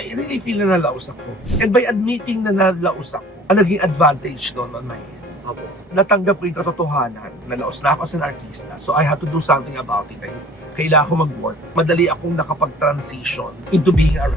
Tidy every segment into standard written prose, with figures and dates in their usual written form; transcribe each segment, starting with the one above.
I really feel na nalaos ako. And by admitting na nalaos ako, ang naging advantage doon on my end. Opo. Natanggap ko yung katotohanan, nalaos na ako as an artista. So I had to do something about it. Kailangan ko mag-work. Madali akong nakapag-transition into being a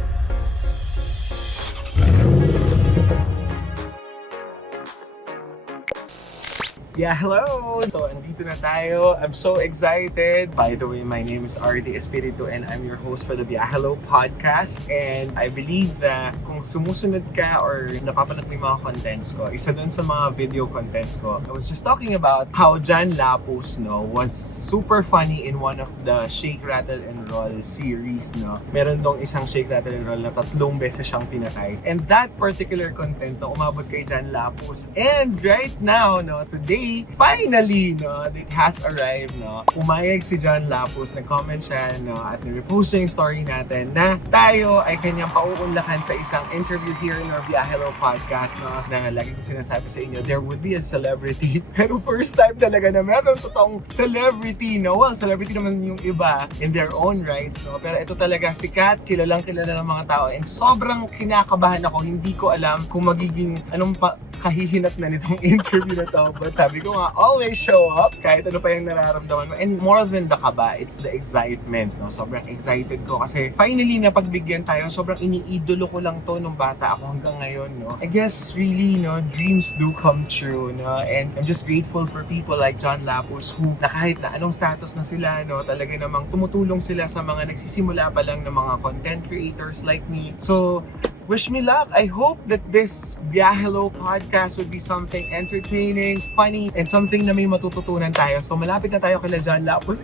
Yeah, hello! So, andito na tayo. I'm so excited. By the way, my name is Artie Espiritu and I'm your host for the Viajalo podcast. And I believe that kung sumusunod ka or napapanood mo yung mga contents ko, isa dun sa mga video contents ko, I was just talking about how John Lapus, was super funny in one of the Shake, Rattle, and Roll series, Meron dong isang Shake, Rattle, and Roll na 3 beses siyang pinatay. And that particular content na umabot kay John Lapus. And right now, today, finally, it has arrived, Pumayag si John Lapus, nag-comment siya, at nirepost niya yung story natin na tayo ay kanyang pauunlakan sa isang interview here in our Viajalo podcast, na lagi ko sinasabi sa inyo, there would be a celebrity. Pero first time talaga na meron totoong celebrity, Well, celebrity naman yung iba in their own rights, Pero ito talaga sikat, kilalang kilala ng mga tao, and sobrang kinakabahan ako, hindi ko alam kung magiging anong kahihinat na nitong interview na to. But sabi ko nga, always show up kahit ano pa yung nararamdaman mo. And more than the kaba, it's the excitement. Sobrang excited ko kasi finally napagbigyan tayo. Sobrang iniidolo ko lang to nung bata ako hanggang ngayon. I guess really, dreams do come true. And I'm just grateful for people like John Lapus who na kahit na anong status na sila, talaga namang tumutulong sila sa mga nagsisimula pa lang ng mga content creators like me. So, wish me luck. I hope that this Viajalo podcast would be something entertaining, funny, and something na may matututunan tayo. So malapit na tayo kila John Lapus.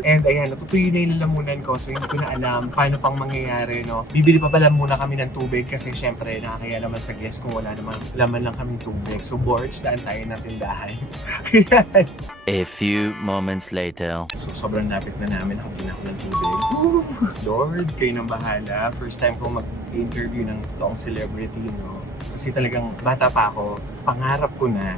And ayan, natutuyo na yung lalamunan ko. So hindi ko na alam paano pang mangyayari, Bibili pa pala muna kami ng tubig kasi syempre nakakaya naman sa guest kung wala naman laman lang kaming tubig. So Borge, daan tayo ng tindahan. A few moments later. So sobrang lapit na namin. Nakabili ako ng tubig. Lord, kayo nang bahala. First time ko mag-interview ng toong celebrity, Kasi talagang bata pa ako, pangarap ko na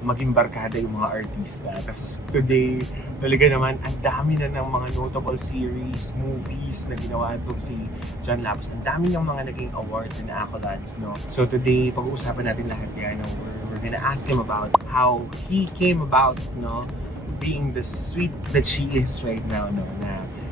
maging barkada yung mga artista. Tapos today, talaga naman, ang dami na ng mga notable series, movies na ginawa ito si John Lapus. Ang dami ng mga naging awards and accolades, So today, pag-uusapan natin lahat yan. We're gonna ask him about how he came about, being the sweet that she is right now,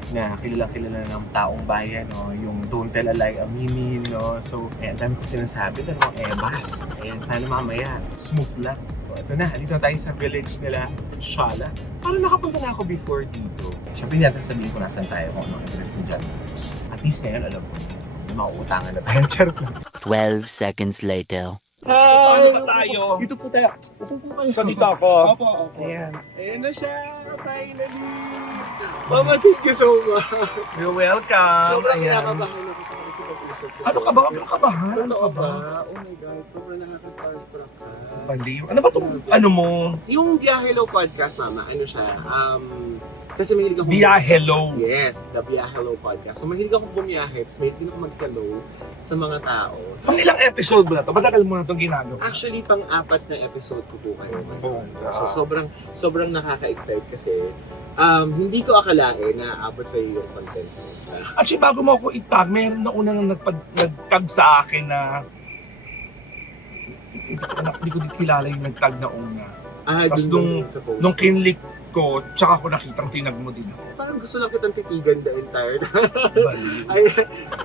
na kilala ng taong bayan, yung Don't Tell a Lie Aminin, So, ayan, dami ko sinasabi, dalawang ebas. Ayan, sana mamaya, smooth lang. So, ito na, dito tayo sa village nila, Shala. Parang nakapunta na ako before dito. Siyempre, natin sabihin ko nasan tayo kung anong address ni John Lapus. At least ngayon, alam ko, may mauutangan na tayo. Charot na. 12 seconds later. So, paano ba tayo? Dito po tayo. Upo po kayo. So, dito ako. Opo. Ayan. Ayan na siya, finally. Mama, thank you so much. You're welcome. Sobrang Ayan. kinakabahan ako sa makikipag-usap ko. Ano ka ba? Ano ka ba? Totoo ba? Oh my God, sobrang nakaka-starstruck ka. Baliw. Ano ba itong, ano mo? Yung Viajalo podcast, Mama, ano siya, kasi mahilig ako... Viajalo. Yes, the Viajalo podcast. So mahilig ako bumiyahe, tapos mahilig din ako mag-hello sa mga tao. Pang ilang episode mo na ito? Matagal mo na itong ginagawa? Actually, pang-4 na episode ko po kayo. Oh, So sobrang nakaka-excite kasi hindi ko akalain na aabot sa iyo yung content ko. Actually, bago mo ako itag, meron na unang nagtag sa akin na hindi ko din kilala yung nagtag na una. Tapos nung kinlik ko, tsaka ko nakitang tinag mo din ako. Parang gusto lang kitang titigan the entire Baliw.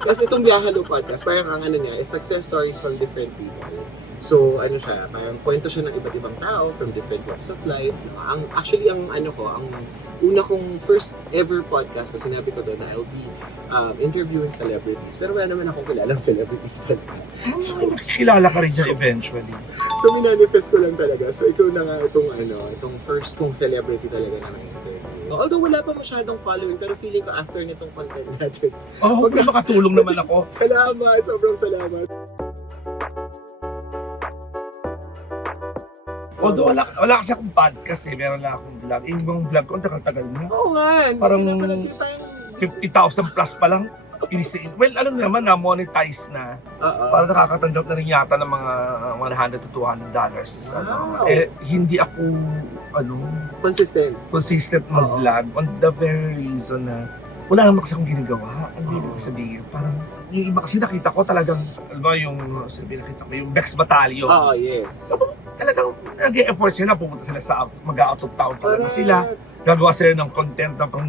Kasi itong Viajalo podcast, parang ang ano niya is success stories from different people. So ano siya, parang kwento siya ng iba't ibang tao from different walks of life. Ang una kong first ever podcast, kasi sinabi ko doon na I'll be interviewing celebrities. Pero wala naman akong kilalang celebrities talaga. So, makikilala ka rin dyan eventually. So minanifest ko lang talaga. So ikaw na nga itong first kong celebrity talaga na interview. Although wala pa masyadong following, pero feeling ko after nitong content natin. Oh, hopefully makatulong naman ako. Salamat! Sobrang salamat! Although wala kasi akong podcast meron lang akong vlog. Yung vlog ko, ang tagal-tagal na. Oo nga! Parang Hindi na pala 50,000 plus pa lang. Well, ano naman na, monetize na. Parang nakakatanggap na rin yata ng mga $100 to $200. Wow. Hindi ako, consistent mag-vlog. On the very reason na wala naman kasi akong ginagawa. Ang ibig sabihin, parang yung iba kasi nakita ko talagang, alam mo yung, sabi nakita ko yung Bex Battalion. Oh, yes. Talagang nag-e-effort sila, pumunta sila sa mag-out of town talaga sila. Gagawa sila ng content na pang,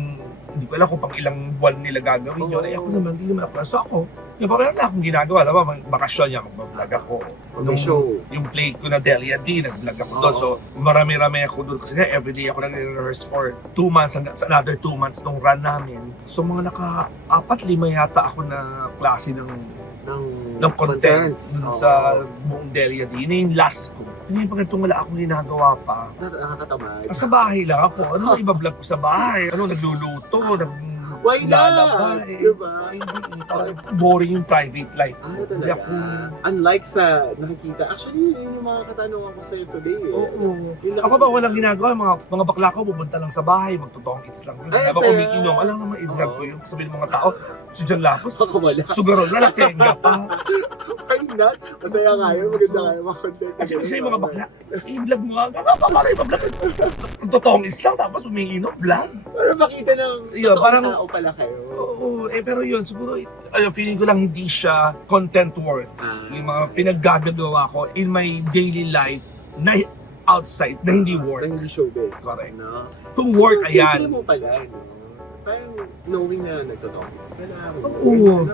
hindi ko alam kung pang ilang buwan nila gagawin yun. Ay ako naman, hindi naman ako. So ako, yung pa meron na akong ginagawa. Alam mo, bakasyon niya, mag-vlog ako. May show. Yung play ko na Delia D, nag-vlog ako doon. So marami-rami ako doon kasi nga everyday ako nag-rehearse for 2 months, another 2 months nung run namin. So mga naka-4-5 yata ako na klase ng content dun sa buong Delia D. Yun yung last ko. Ngayon pag itong wala akong ginagawa pa, Nakakatamad. sa bahay lang ako. Ano iba-vlog ko sa bahay? Ano, nagluluto, Why not? naglalabay. Diba? Ay, hindi, parang boring yung private life. Hindi Talaga. ako, Unlike sa nakikita. Actually, yun yung mga katanungan ko sa'yo today. oo. Yung Ako ba walang ginagawa? Mga bakla ko, pupunta lang sa bahay, magtutong eats lang. Ay, Habang saya. umiinom, alam naman, i-vlog ko yun. Sabihin ng mga tao, si John Lapos, Ako wala. sugarol na, lasengga pa. Why not? Masaya nga yun. Maganda nga yung mga content. At siyempre sa mga bakla, i-vlog mo nga, para i-vlog. Magtutong eats lang, tapos umiinom, vlog. Para makita ng Yeah, totoong parang- tao pala kayo. Oo, pero yun, siguro, feeling ko lang hindi siya content worth. Yung mga pinaggagawa ko in my daily life na outside, na hindi Na work. hindi showbiz. Correct. No? Kung work, simple ayan. mo pala, no? Parang knowing na nagtotokits ka lang. Oo.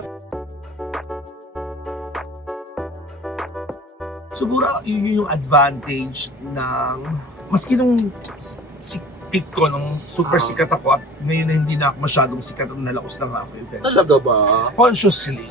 Siguro, yun yung advantage ng, maski nung peak ko, nung super sikat ako at ngayon na hindi na ako masyadong sikat nung nalaos lang ako event. Talaga ba? Consciously,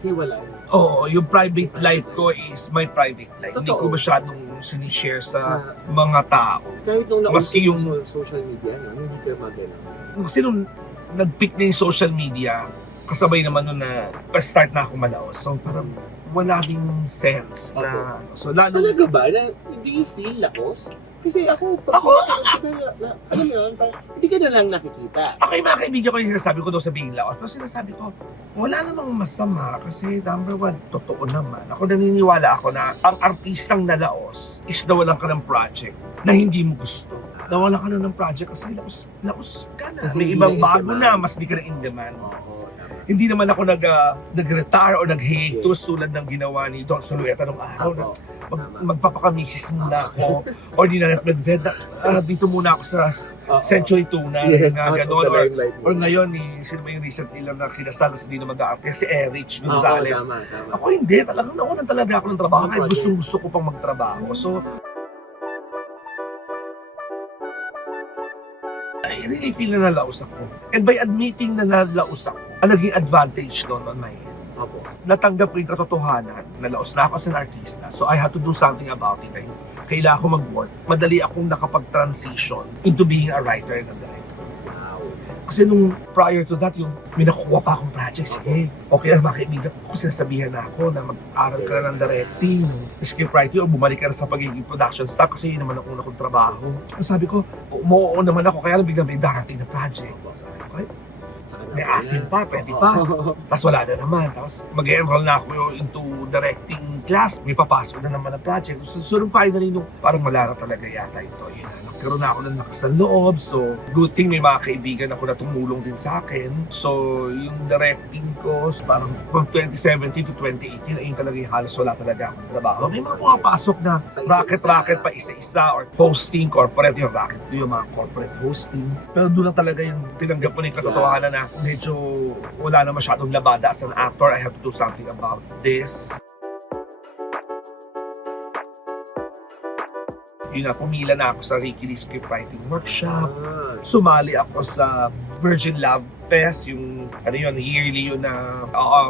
Hiwalay. oo, yung private life ko is my private life. Hindi ko Totoo. masyadong sinishare sa mga tao. Kahit nung nauso Maski yung- yung social media, no? Hindi ka magana. Kasi nung nag-peak na yung social media, kasabay naman nun na pa-start na ako malaos. So parang wala ding sense na ano. So lalo, Talaga ba? Do you feel lakos? Kasi ako, alam mo yun, parang hindi ka na lang nakikita. ako yung mga kaibigan ko yung sinasabi ko daw sabihin laos. Pero sinasabi ko, wala namang masama kasi number one, totoo naman. Ako naniniwala ako na ang artistang nalaos is nawalan ka ng project na hindi mo gusto. Nawalan ka na ng project kasi laos ka na. Kasi May hindi ibang na bago in-demand. na, mas di ka na in demand. Oo. Hindi naman ako nag-retire o nag-hiatus tulad ng ginawa ni Don Solueta nung araw na magpapakamisis muna ako or di na Medved dito muna ako sa Century Tuna Yes, na out of gano'n the limelight. or ngayon sino ba yung recent nila na kinasal na hindi na mag-aarte si Erich Gonzalez. Tama. Ako hindi, talagang nawalan talaga ako ng trabaho kahit gusto ko pang magtrabaho. So I really feel na nalaos ako. And by admitting na nalaos ako, ang naging advantage doon on my end. Opo. Natanggap ko yung katotohanan, nalaos na ako as an artista. So I had to do something about it. Ay, kailangan ko mag-work. Madali akong nakapag-transition into being a writer and a director. Wow. Kasi nung prior to that, yung may nakukuha pa akong project, sige, okay lang mga kaibigan ko, sinasabihan na ako na mag-aral ka na ng directing, ng scriptwriting, o bumalik ka na sa pagiging production staff kasi yun naman ang una kong trabaho. Sabi ko, umuo naman ako, kaya lang biglang may darating na project. Sabi ko, "Ay, may asin pa, pwede pa." Tapos wala na naman. Tapos mag-enroll na ako into directing class. May papasok na naman na project. So finally, nung parang wala na talaga yata ito. Yun na, nagkaroon na ako ng lakas ng loob. So good thing may mga kaibigan ako na tumulong din sa akin. So yung directing ko, so, parang from 2017 to 2018, ayun talaga yung halos wala talaga akong trabaho. May mga pumapasok na racket pa isa-isa or hosting, corporate, yung racket yung mga corporate hosting. Pero doon na talaga yung tinanggap ko na yung katotohanan na medyo wala na masyadong labada as an actor. I have to do something about this. Yun na, pumila na ako sa Ricky Lee Scriptwriting Workshop. Sumali ako sa Virgin Love Fest, yung ano yun, yearly yun na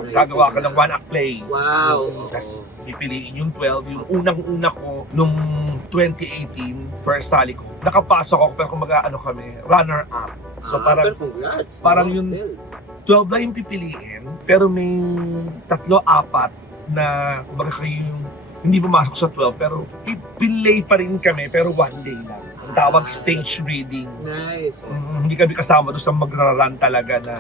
gagawa ka ng one-act play. Wow. Tapos pipiliin yung 12. Yung unang-una ko nung 2018, first sali ko. Nakapasok ako pero kumbaga ano kami, runner-up. So parang Pero congrats. parang No, yun- still. 12 na yung pipiliin, pero may 3-4 na kumbaga kayo yung hindi pumasok sa 12, pero ipilay pa rin kami, pero one day lang. Ang tawag stage reading. Nice. Hindi kami kasama doon sa magra-run talaga na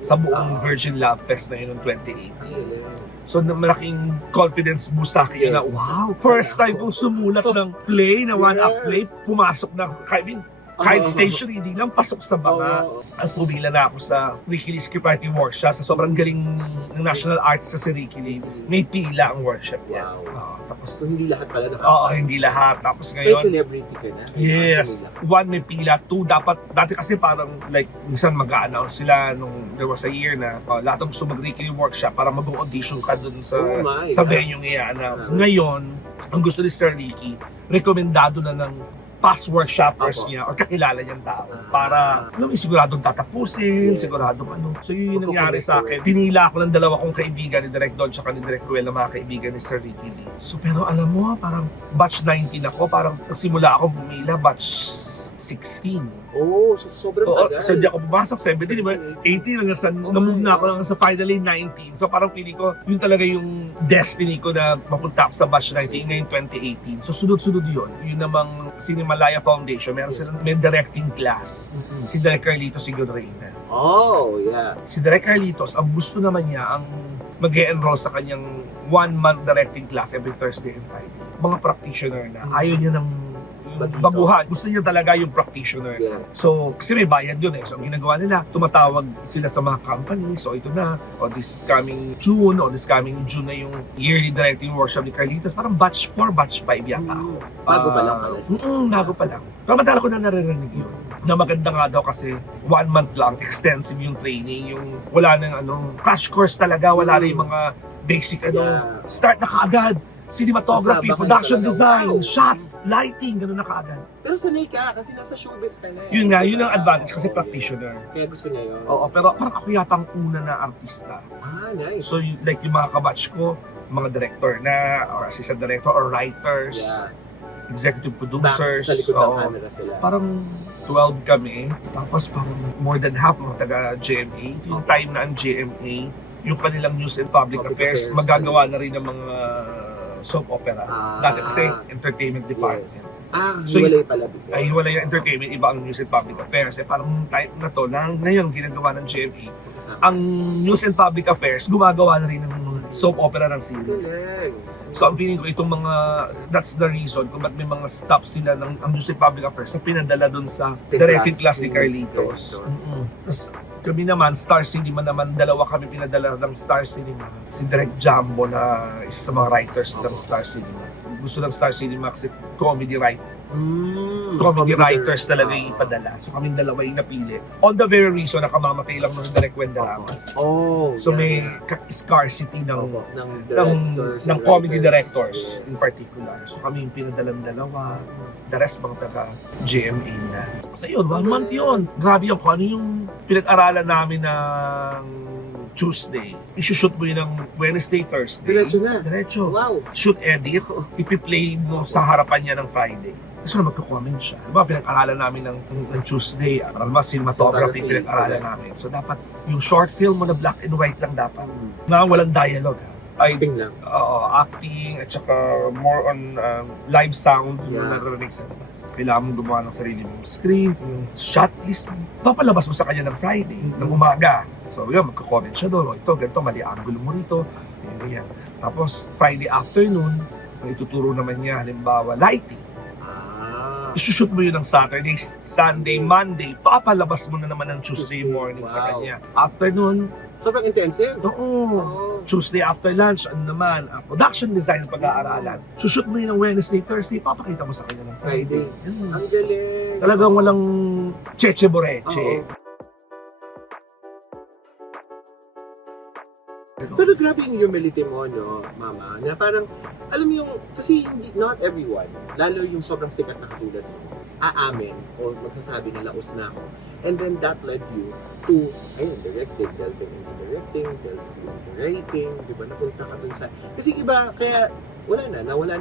sa buong Virgin Love Fest na yun noong 2018. So malaking confidence boost sa akin na Yes. wow, first time kong sumulat ng play na one-up play, Yes. pumasok na, I mean, Kahit station reading lang, pasok sa banga. Oo. As bumila na ako sa Ricky Lee Scriptwriting Workshop, sa sobrang galing ng national artist sa si Ricky Lee, may pila ang workshop niya. Wow. Tapos, So, hindi lahat pala oo, hindi lahat. Tapos Kahit ngayon, celebrity ka na. yes. One, may pila. Two, dapat, dati kasi parang, like, minsan mag-a-announce sila nung there was a year na lahat ng gusto mag-Ricky Lee Workshop para mag-audition ka dun sa, Oh my sa God. venue ng i-announce. Ngayon, ang gusto ni Sir Ricky, rekomendado na ng past workshoppers Apo. niya or kakilala niyang tao Ah. para alam mo, siguradong tatapusin, Yes. siguradong ano. So yun yung nangyari sa akin. Pinila ako ng dalawa kong kaibigan ni Direk Don tsaka ni Direk Ruel na mga kaibigan ni Sir Ricky Lee. So pero alam mo, parang batch 19 ako, parang nagsimula ako bumila batch 16. Oh, so sobrang Oo, tagal. so di ako pumasok, 17, di ba? 18 hanggang sa, na-move na ako hanggang sa finally 19. So parang feeling ko, yun talaga yung destiny ko na mapunta ako sa batch 19 ngayong 2018. So sunod-sunod yun. Yun namang Cinemalaya Foundation, meron silang may directing class. Si Direk Carlitos Sigurreina. Oh, yeah. Si Direk Carlitos, ang gusto naman niya, ang mag-e-enroll sa kanyang 1-month directing class every Thursday and Friday. Mga practitioner na ayaw niya ng Bagito. baguhan. Gusto niya talaga yung practitioner. Yeah. So, kasi may bayad yun eh. So, ang ginagawa nila, tumatawag sila sa mga company. So, ito na, o this coming June, o this coming June na yung yearly directing workshop ni Carlitos. Parang batch 4, batch 5 yata ako. Bago pa lang pala. Bago pa lang. Pero madalas ko na naririnig yun. Na maganda nga daw kasi 1 month lang, extensive yung training, yung wala nang crash course talaga, wala na yung mga basic Yeah. start na kaagad. Cinematography, Sasabakan production talaga. design, Wow. shots, lighting, gano'n na kaagad. Pero sanay ka kasi nasa showbiz ka na. Yun nga, yun ang advantage kasi Oo, practitioner. yeah. Kaya gusto niya yun. Oo, pero parang ako yata ang una na artista. Ah, nice. So, like yung mga kabatch ko, mga director na, or assistant director, or writers, yeah. executive Back producers. sa likod ng oo. camera sila. Parang 12 kami, tapos parang more than half mga taga-GMA. Ito yung time na ang GMA, yung kanilang news and public affairs, magagawa na rin ng mga soap opera. Ah. Dati kasi entertainment department. Yes. Ah, So, hiwalay pala before. Ay, wala yung entertainment, iba ang news and public affairs. Eh, parang type na to na ngayon ginagawa ng GMA. Magkasama. Ang news and public affairs, gumagawa na rin ng soap opera ng series. Galing. So ang feeling ko itong mga, that's the reason kung ba't may mga stop sila ng ang news and public affairs na pinadala dun sa directing class ni Carlitos. Tapos kami naman, Star Cinema naman, dalawa kami pinadala ng Star Cinema. Si Direk Jumbo na isa sa mga writers ng Star Cinema. Gusto ng Star Cinema kasi comedy comedy writers talaga yung ipadala. So kami dalawa yung napili. On the very reason na kamamatay lang ng Direk Wendaramas. Oh, So yeah, may yeah. scarcity ng ng directors, ng comedy directors Yes. in particular. So kami yung pinadalang dalawa, the rest mga taga GMA na. So yun, 1 month yun. Grabe yung kung ano yung pinag-aralan namin ng Tuesday. I-shoot mo yun ng Wednesday, Thursday. Diretso na. Diretso. Wow. Shoot, edit, ipi-play mo sa harapan niya ng Friday. Tapos magko-comment siya. Diba, pinag-aralan namin ng Tuesday. Para mas cinematography, Photography. pinag-aralan namin. So dapat yung short film mo na black and white lang dapat. Na walang dialogue. Ay, Acting lang. acting at saka more on live sound yung Yeah. naririnig sa labas. Kailangan mong gumawa ng sarili mong script, yung shot list mo. Papalabas mo sa kanya ng Friday, ng umaga. So yun, magko-comment siya doon. Ito, ganito, mali angulo mo rito. Yan. Tapos Friday afternoon, ang ituturo naman niya, halimbawa, lighting. Ah. Isushoot mo yun ng Saturday, Sunday, Monday. Papalabas mo na naman ng Tuesday Tuesday, morning sa wow. kanya. Afternoon, Sobrang intensive. oo. Oh. Tuesday after lunch, ano naman, production design ang pag-aaralan. Sushoot mo yun ng Wednesday, Thursday, papakita mo sa kanya ng Friday. Friday. Ang galing. Talagang walang cheche boreche. Oo. Pero grabe yung humility mo, no, mama, na parang, alam mo yung, kasi hindi, not everyone, lalo yung sobrang sikat na katulad mo, aamin o magsasabi na laos na ako. And then that led you to, ayun, directing, delving into directing, delving into writing, di ba, napunta ka dun sa, kasi iba, kaya, nawala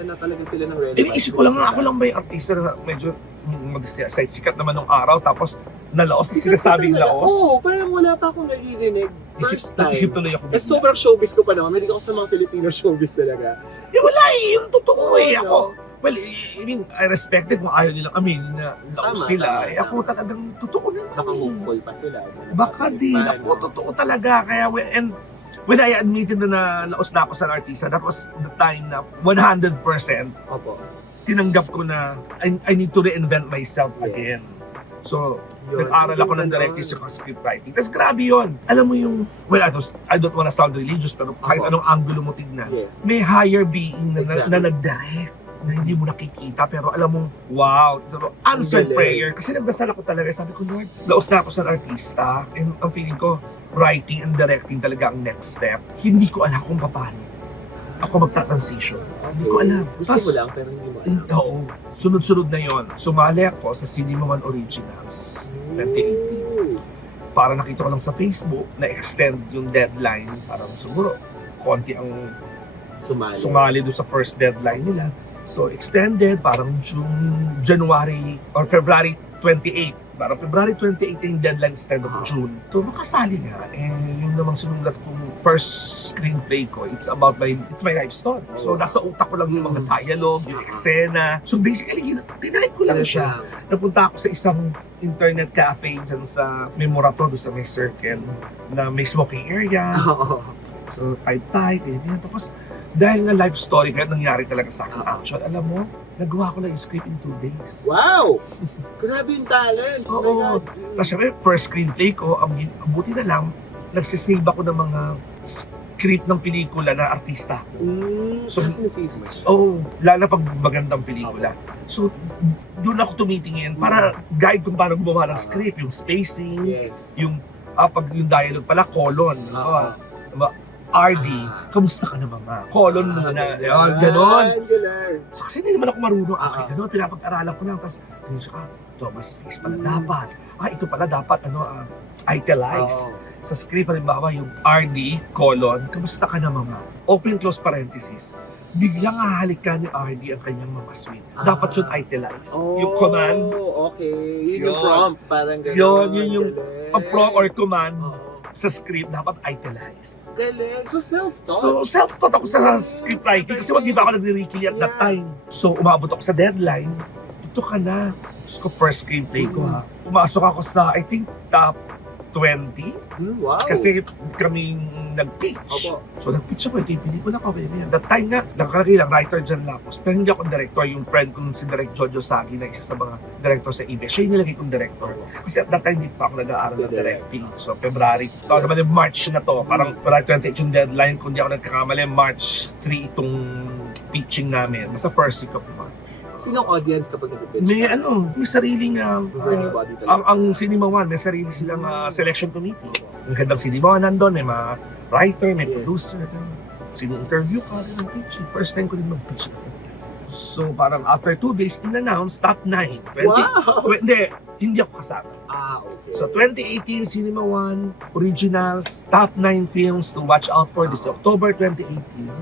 na talaga sila ng relevance. Iniisip ko lang nga, ako lang ba yung artista na medyo modesty aside, sikat naman nung araw, tapos nalaos, sinasabing laos. Oo, parang wala pa akong naririnig first time. Isip tuloy ako. Eh, sobrang showbiz ko pa naman. Mahilig ako sa mga Filipino showbiz talaga. Wala eh, yung totoo eh. Oo, Ako, well, I mean, I respected kung ayaw nilang aminin na laos Tama, sila. tama, Eh ako tama. talagang totoo naman. Baka eh. hopeful pa sila. Baka din. Ako, totoo talaga. Kaya, and when I admitted na laos na ako sa artista, that was the time na 100% Opo. tinanggap ko na I need to reinvent myself again. So, Yun. nag-aral ako ng Yun, directing sa script writing. Tapos grabe yun. Alam mo yung, well, I don't wanna sound religious, pero kahit Ako. anong angulo mo tignan, Yes. may higher being na, Exactly. na nag-direct na hindi mo nakikita, pero alam mo, wow, answered galing. prayer. Kasi nagdasal ako talaga, sabi ko, Lord, laos na ako sa artista, and ang feeling ko, writing and directing talaga ang next step. Hindi ko alam kung paano ako magta-transition. Hindi ko alam. Gusto mo lang, pero hindi mo alam. Oo, sunod-sunod na yon. Sumali ako sa Cinema One Originals 2018. Para nakita ko lang sa Facebook na extend yung deadline. Parang siguro, konti ang sumali doon sa first deadline nila. So, extended, parang January or February 28. Parang February 28 yung deadline instead of June. So, makasali nga. Eh, yung namang sinulat kong first screenplay ko, it's my life story. So, nasa utak ko lang yung mga dialogue, yung eksena. So, basically, tinahin ko lang siya. Napunta ako sa isang internet cafe dyan sa Memorato, doon sa may circle, na may smoking area. So, type, ganyan. Tapos, dahil nga life story, kaya nangyari talaga sa akin action. Alam mo, nagawa ko lang yung script in 2 days. Wow! Grabe yung talent! Oh my Oo. God. Tapos syempre, first screenplay ko, ang buti na lang, nagsisave ako ng mga script ng pelikula na artista. So, sinasave mo. lalo na pag magandang pelikula. So, doon ako tumitingin para guide kung paano gumawa ng script, yung spacing, Yes. yung pag yung dialogue pala, colon. RD, kamusta ka na mama? Colon muna. Yan, ganon. So, kasi hindi naman ako marunong. Ganon, pinapag-aralan ko lang. Tapos, double space pala dapat. Ito pala dapat, italize. Sa script, halimbawa, yung RD, colon, kamusta ka na mama? Open, close parenthesis. Biglang hahalik ka ni RD ang kanyang mga sweet. Dapat yun italize. Yung command. Okay. Yun yung Yun. prompt. Parang gano'n. Yun yung prompt or command sa script, dapat italized. Galing. So, self-taught. So, self-taught ako sa script writing kasi di ba ako nagre-rekili at that time. So, umabot ako sa deadline. Ito ka na. So, first screenplay ko ha. Pumasok ako sa, I think, top 20. Wow. Kasi kaming nag-pitch. Opo. So, nag-pitch ako. Ito yung pelikula ko. That time nga, nakalagay lang, writer Jan Lapos. Pero hindi ako director. Yung friend ko si Direk Jojo Sagi na isa sa mga director sa ABS. Siya yung nilagay kong director. Kasi at that time, hindi pa ako nag-aaral ng directing. So, February, March na to. Parang February 28 yung deadline. Kung di ako nagkakamali, March 3 itong pitching namin. Nasa first week of March. Sinong audience kapag nag-pitch? May sariling Governing body talaga. ang Cinema One, may sarili silang selection committee. Yung gandang Cinema One nandun, may mga writer, may producer, sino-interview ka, ganun pitching. First time ko din mag-pitch. So parang after 2 days, in-announce top 9. Hindi ako kasama. Okay. So 2018 Cinema One Originals, top 9 films to watch out for this October 2018.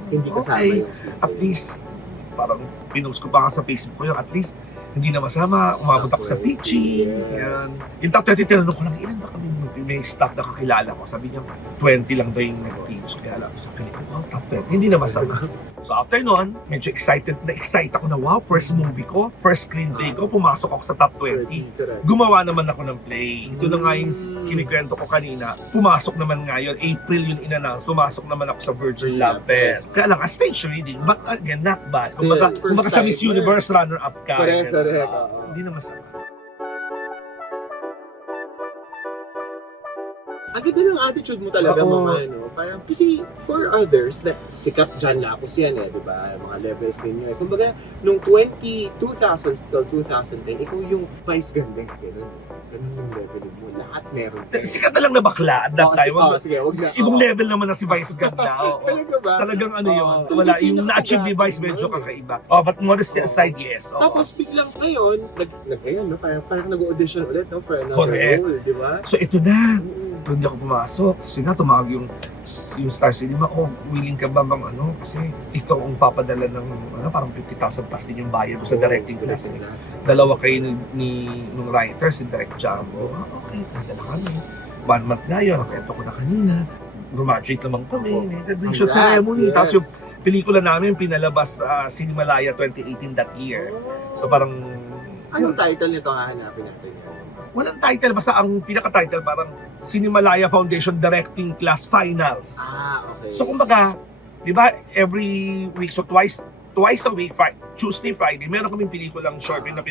Hindi kasama Okay. yung script. At least, parang pinost ko pa nga sa Facebook ko yun, at least hindi na masama, umabot ako sa pitching. Yan. Yung top 20, tinanong ko lang, ilan ba kami may staff na kakilala ko? Sabi niya, 20 lang daw yung nag-pitch. Kaya lang, sabi ko, top 20, hindi na masama. So after nun, medyo excited ako na, wow, first movie ko, first screenplay ko, pumasok ako sa top 20. Correct. Gumawa naman ako ng play. Ito na nga yung kinikwento ko kanina. Pumasok naman ngayon, April yun in-announce, pumasok naman ako sa Virgin Love Fest. Kaya lang, a stage reading, but again, not bad. Still, Kumbaga sa Miss first time. Universe runner-up ka. Correct. Hindi na masama. Ang ganda ng attitude mo talaga, Oo. mama, no? Parang, kasi for others, na sikat dyan Lapos yan, di ba? Mga levels ninyo. Kumbaga, nung 2000s till 2010, ikaw yung vice ganda. Ganun yung level mo. Lahat meron kayo. Sikat na lang na bakla at that time. Sige, wag na. Ibang level naman na si Vice ganda. Talaga ba? Talagang ano yun. Oo. Wala, Talagang yung na-achieve ni Vice medyo kakaiba. But modesty aside, yes. Oo. Tapos biglang ngayon, ngayon, no? Parang nag-audition ulit, no? For another Correct. role, di ba? So ito na. Pero hindi ako pumasok. Sina tumawag yung Star Cinema, willing ka ba bang kasi ikaw ang papadala ng parang 50,000 plus din yung bayad sa directing class. Dalawa kayo nung writer, si Direct Jumbo. Okay, nadala kami. 1 month na yun, nakwento ko na kanina. Graduate naman kami, may graduation ceremony. Yes. Tapos yung pelikula namin pinalabas sa Cinemalaya 2018 that year. So parang... Anong title nito hahanapin natin? Walang title, basta ang pinaka-title parang Cinemalaya Foundation Directing Class Finals. Okay. So kumbaga, di ba, every week, so twice a week, Tuesday, Friday, meron kaming pelikulang short film na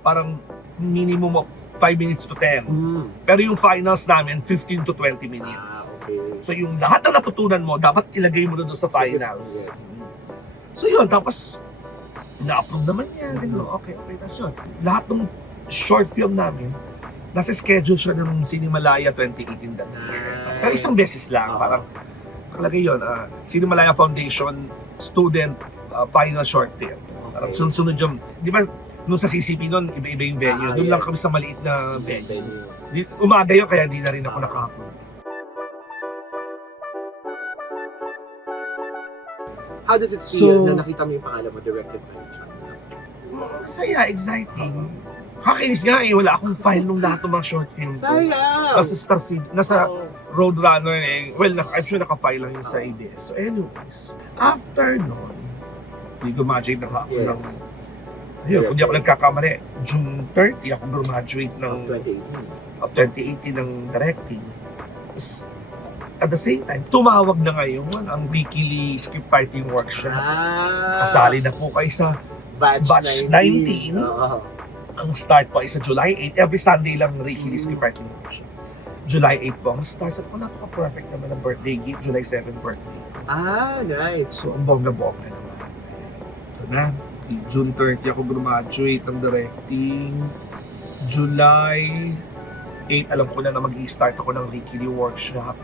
parang minimum of 5 minutes to 10. Pero yung finals namin, 15 to 20 minutes. Okay. So yung lahat ng natutunan mo, dapat ilagay mo doon sa finals. Yes. So yun, tapos na-upload naman niya. Okay. Tapos yun. Lahat ng short film namin, nasa schedule siya ng Cinemalaya 2018 that year. Pero isang beses lang, parang nakalagay yun, Cinemalaya Foundation Student Final Short Film. Parang sunod yung, di ba, nung sa CCP nun, iba-iba yung venue. Doon lang kami sa maliit na venue. Umaga yun, kaya di na rin ako nakahapon. How does it feel So- na nakita mo yung pangalan mo directed by John? Masaya, exciting. Kakainis nga wala akong file nung lahat ng mga short film ko. Sayang! Nasa Star City, nasa Roadrunner I'm sure naka-file lang yun sa ABS. So anyways, after nun, graduate na ako ng, Yes. ayun, kung di ako nagkakamali, June 30 ako graduate ng, Of 2018. of 2018 ng directing. Tapos, at the same time, tumawag na ngayon ang weekly script writing workshop. Kasali na po kayo sa Batch 19. Oo. ang start po ay sa July 8. Every Sunday lang weekly script writing workshop. July 8 po ang start. Sabi ko, napaka-perfect naman ang birthday gift. July 7 birthday. Nice. So, ang bongga-bongga naman. Ito na. June 30 ako graduate ng directing. July 8, alam ko na mag-i-start ako ng weekly workshop.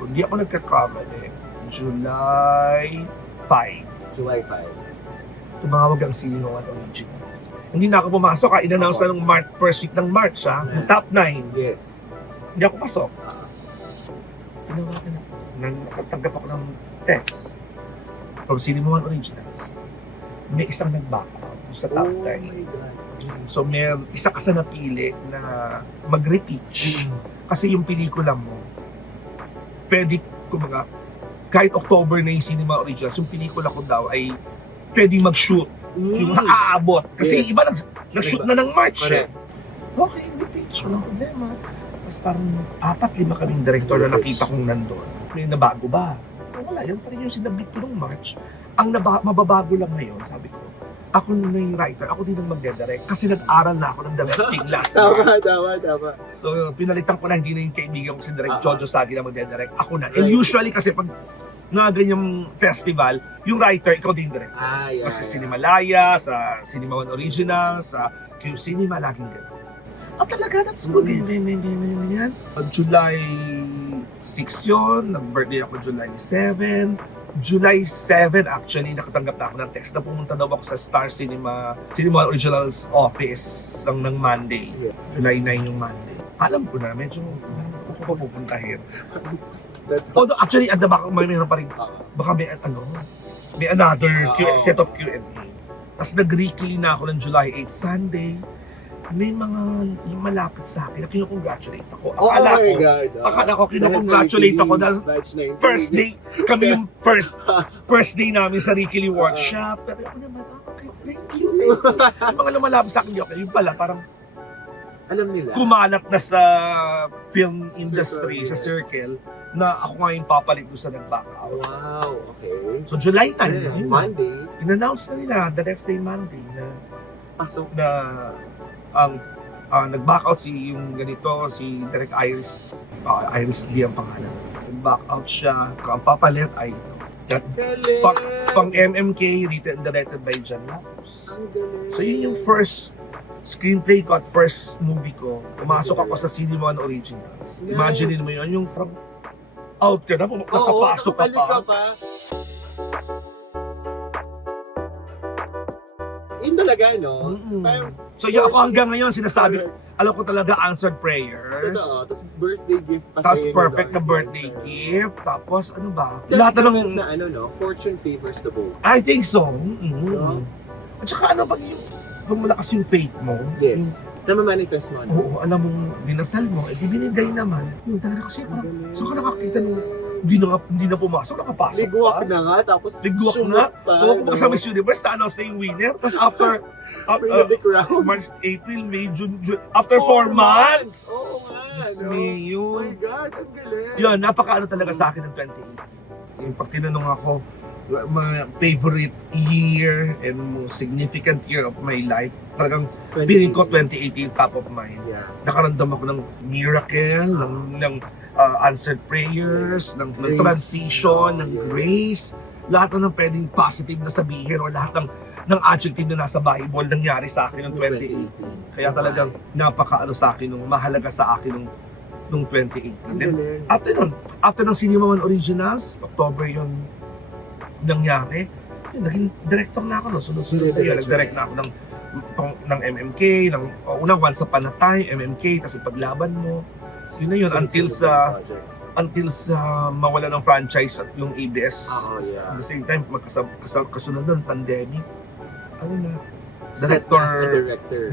Kung di ako nagkakamali, July 5. July 5. Tumawag ang Sino One Originals. Hindi na ako pumasok, in-announce na ng first week ng March, yung top 9. Yes. Hindi ako pasok. Tinawagan ako. Nakatanggap ako ng text from Cinema One Originals. May isang nag-back out sa top 10. my God. So may isa ka sa napili na mag-repeat. Kasi yung pelikula mo, pwede, kumaga, kahit October na yung Cinema Originals, yung pelikula ko daw ay pwedeng mag-shoot. Yung aabot. Kasi Yes. iba nag-shoot na ng March. Correct. Okay, repeat. Walang problema. Tapos parang 4-5 kaming director na nakita kong nandun. May nabago ba? Wala, yan pa rin yung sinabit ko nung March. Ang mababago lang ngayon, sabi ko, ako na yung writer, ako din ang magdedirect. Kasi nag-aral na ako ng directing last year. Tama. So, pinalitan ko na, hindi na yung kaibigan ko si Direct Jojo Sagi na magdedirect. Ako na. And usually kasi pag na ganyang festival, yung writer, ikaw din yung direct. Yeah. Mas sa Cinemalaya, sa Cinema One Original, sa Q Cinema, laging gano'n. At talaga, that's good. Yan. July 6 yun, nag-birthday ako July 7. July 7, actually, nakatanggap na ako ng text na pumunta daw ako sa Star Cinema One Originals office ng Monday. Yeah. July 9 yung Monday. Alam ko na, medyo ako pa pupuntahin. Although actually, at the back, mayroon pa rin, baka may another set of Q&A. Tapos nag-weekly na ako ng July 8 Sunday. May mga malapit sa akin na kinukongratulate ako. Akala ko kinukongratulate ako dahil first day, kami yung first day namin sa weekly workshop. Pero ako naman, okay, thank you. Yung mga lumalapit sa akin, okay, yung pala, parang alam nila. kumalat na sa film industry, sa circle, na ako nga yung papalit doon sa nag-back out. Wow, okay. So July 9, yun na. Monday, In-announce na nila, the next day Monday, na pasok. ang nag-back out si yung ganito, si Direk Iris Lee ang pangalan. Nag-back out siya, ang papalit ay ito. Galing! Pang MMK, written and directed by John Lapus. Ang galing. So yun yung first screenplay ko at first movie ko. Pumasok ako sa Cinema One Originals. Nice. Imagine mo yun, yung parang out ka na, nakapasok ka pa. Yun talaga, no? Mm-mm. Parang, So yun ako hanggang ngayon sinasabi, alam ko talaga answered prayers. totoo. Tapos birthday gift pa Tapos sa'yo ni perfect na Lord. birthday gift. Tapos ano ba? That's Lahat na good ng... na ano, no? Fortune favors the bold. I think so. Mm-hmm. No? At saka ano, pag malakas yung faith mo. Yes. Na-manifest mo, Yung, no? oo, alam mong dinasal mo, eh di binigay naman. Yung talaga kasi parang, saan ka nakakita nung hindi na pumasok, nakapasok Ligwak pa. na nga, tapos Ligwak sumot na. pa. Oo, kung sa Miss Universe, na-announce na yung winner. Tapos after, Win the crown. March, April, May, June, after 4 months. Oo nga, Diyos no? me, Oh yun. my God, ang galing. Yun, napakaano talaga sa akin ng 2018. Yung pag tinanong ako, my favorite year and most significant year of my life. Talagang feeling ko 2018 top of mind. Yeah. Nakaramdam ako ng miracle, ng answered prayers, ng Grace. transition, ng Yeah. grace. Lahat na ng pwedeng positive na sabihin o lahat ng adjective na nasa Bible nangyari sa akin noong 2018. Kaya talagang napakaano sa akin, mahalaga sa akin nung 2018. Ang Then, galing. after ng Cinema One Originals, October yun nangyari, yun, naging director na ako. No? Sunod-sunod na yun. Nag-direct na ako ng MMK, unang Once Upon a Time, MMK, kasi paglaban mo. Yun na yun, until sa mawala ng franchise at yung ABS. Yeah. At the same time, kasunod nun, pandemic. Ano na,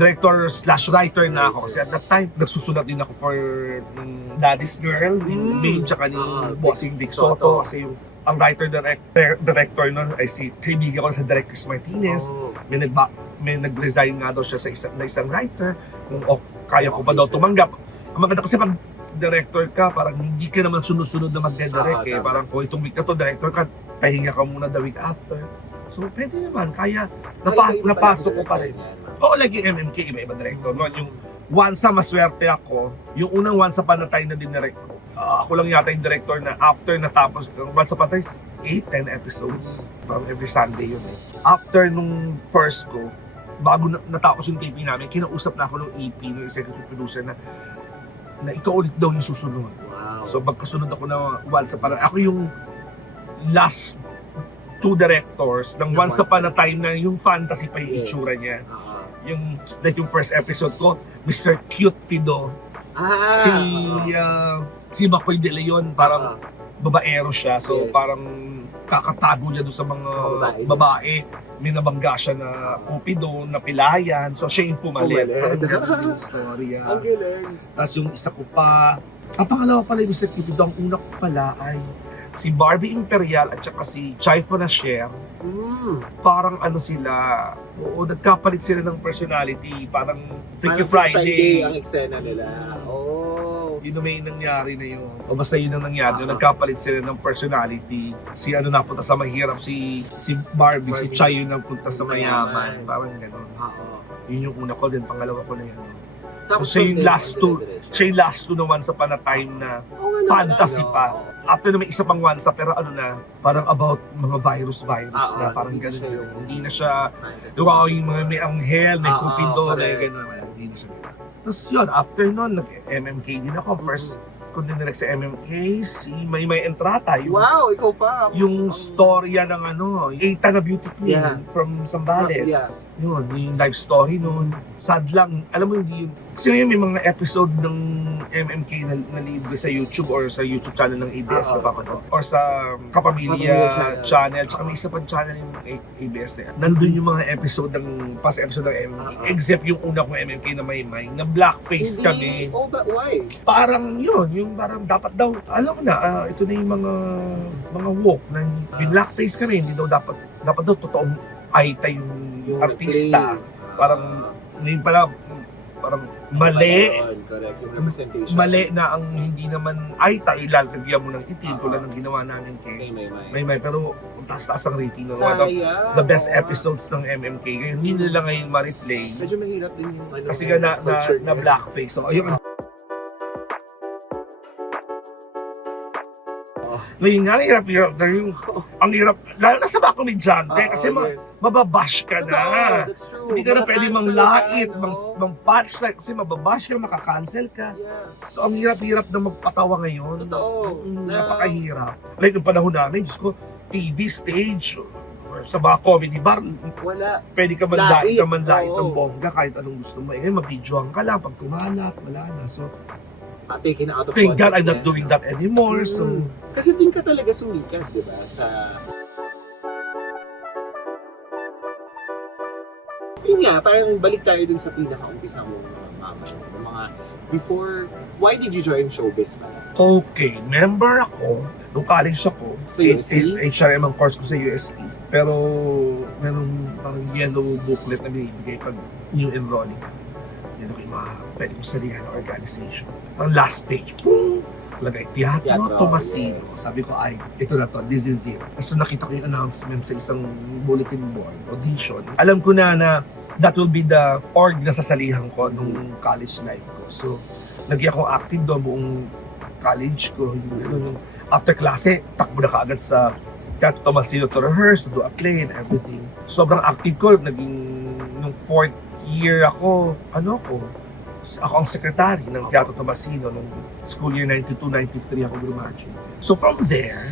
director/writer na ako. Kasi at that time, nagsusulat din ako for Daddy's Girl, ni Maine, tsaka ni Bossing Vic Soto. Kasi ang writer-director nun ay si kaibigan ko sa Direk Chris Martinez. May nag-resign nga daw siya sa isang writer. Kung kaya ko pa daw tumanggap. Ang maganda kasi pag director ka, parang hindi ka naman sunod-sunod na magde-direct eh. Parang kung itong week na to, director ka, pahinga ka muna the week after. So pwede naman, kaya napasok ko pa rin. Oo, like yung MMK, iba-iba director. No? Yung Once maswerte ako, yung unang Once Upon a Time na dinirect ko, ako lang yata yung director na after natapos, Once Upon a Time, 8-10 episodes. Parang every Sunday yun eh. After nung first ko, bago natapos yung taping namin, kinausap na ako ng EP, ng executive producer na ikaw ulit daw yung susunod. Wow. So magkasunod ako na Once Upon a Time. Ako yung last two directors ng Once Upon a Time na yung fantasy pa yung itsura niya. Yung first episode ko, Mr. Cute Pido. Si Makoy De Leon, parang babaero siya. So parang kakatago niya doon sa mga babae. May nabangga siya na Cupido, na pilayan. So siya yung pumalit. Parang ganun yung storya. Ang galing. Tapos yung isa ko pa, ang pangalawa pala yung Mr. Cupido, ang una ko pala ay si Barbie Imperial at saka si Chai Fonasher. Parang ano sila, nagkapalit sila ng personality. Parang Freaky Friday. Ang eksena nila. Yun na may nangyari na yun. O basta yun ang nangyari. Nagkapalit sila ng personality. Si ano napunta sa mahirap, si Barbie, si Chai yun napunta sa mayaman. Parang gano'n. Yun yung una ko din, pangalawa ko na yun. So siya yung last two na Once Upon a Time na fantasy pa. After na may isa pang Once Up, pero ano na, parang about mga virus na parang gano'n. Hindi na siya, wow, yung mga may anghel, may Cupido, may gano'n. Hindi na siya gano'n. Tapos yun, after nun, nag-MMK din ako. First, kung dinirect sa MMK, si Maymay Entrata. Wow, ikaw pa! Yung storya ng Eita na beauty queen from Zambales. Yun, yung life story nun. Sad lang, alam mo hindi yun. Kasi ngayon may mga episode ng MMK na libre sa YouTube or sa YouTube channel ng ABS sa papanood. Or sa Kapamilya channel. Tsaka may isa pang channel yung ABS na. Nandun yung mga episode past episode ng MMK. Except yung una kong MMK na Maymay, na blackface kami. Oh, but why? Parang yun, yung parang dapat daw, alam mo na, ito na yung mga woke na yung blackface kami, hindi daw dapat daw totoong Aita yung artista. Parang ngayon pala, parang mali. Mali na ang hindi naman Aita, ilalagyan mo ng itim tulad ng ginawa namin kay Maymay. Pero taas-taas ang rating ng the best episodes ng MMK. Hindi nila ngayon ma-replay. Medyo mahirap din yung kasi nga na blackface. So, ayun. Ngayon nga, ang hirap, lalo na sa mga komedyante, kasi mababash ka na. That's true. Hindi ka na pwede manglait, mang-punchline, kasi mababash ka, makakancel ka. So, ang hirap-hirap na magpatawa ngayon. Napakahirap. Like, yung panahon namin, Diyos ko, TV, stage, or sa mga comedy bar, pwede ka manlait ng bongga kahit anong gusto mo. Ngayon, mabidyohan ka lang, pag kumalat, wala na. So, taken out of thank God I'm not doing that anymore. So, kasi din ka talaga sumikat, di ba? Yun nga, parang balik tayo dun sa pinaka-umpisa mo mama. Mga before, why did you join showbiz? Okay, member ako nung college ako. Sa UST? HRM ang course ko sa UST. Pero meron parang yellow booklet na binibigay pag new enrolling ka. Yan ako yung mga pwede kong salihan ng organization. Ang last page, boom! Lagay, Teatro Teatro, Tomasino. yes. Sabi ko, ay, ito na to, this is it. Tapos nakita ko yung announcement sa isang bulletin board, audition. Alam ko na that will be the org na sasalihan ko nung college life ko. So, naging ako active doon buong college ko. Yung after klase, takbo na kaagad sa Teatro Tomasino to rehearse, to do a play and everything. Sobrang active ko. Nung 4th year ako, ako ang secretary ng Teatro Tomasino nung school year 92-93 ako graduate. So from there,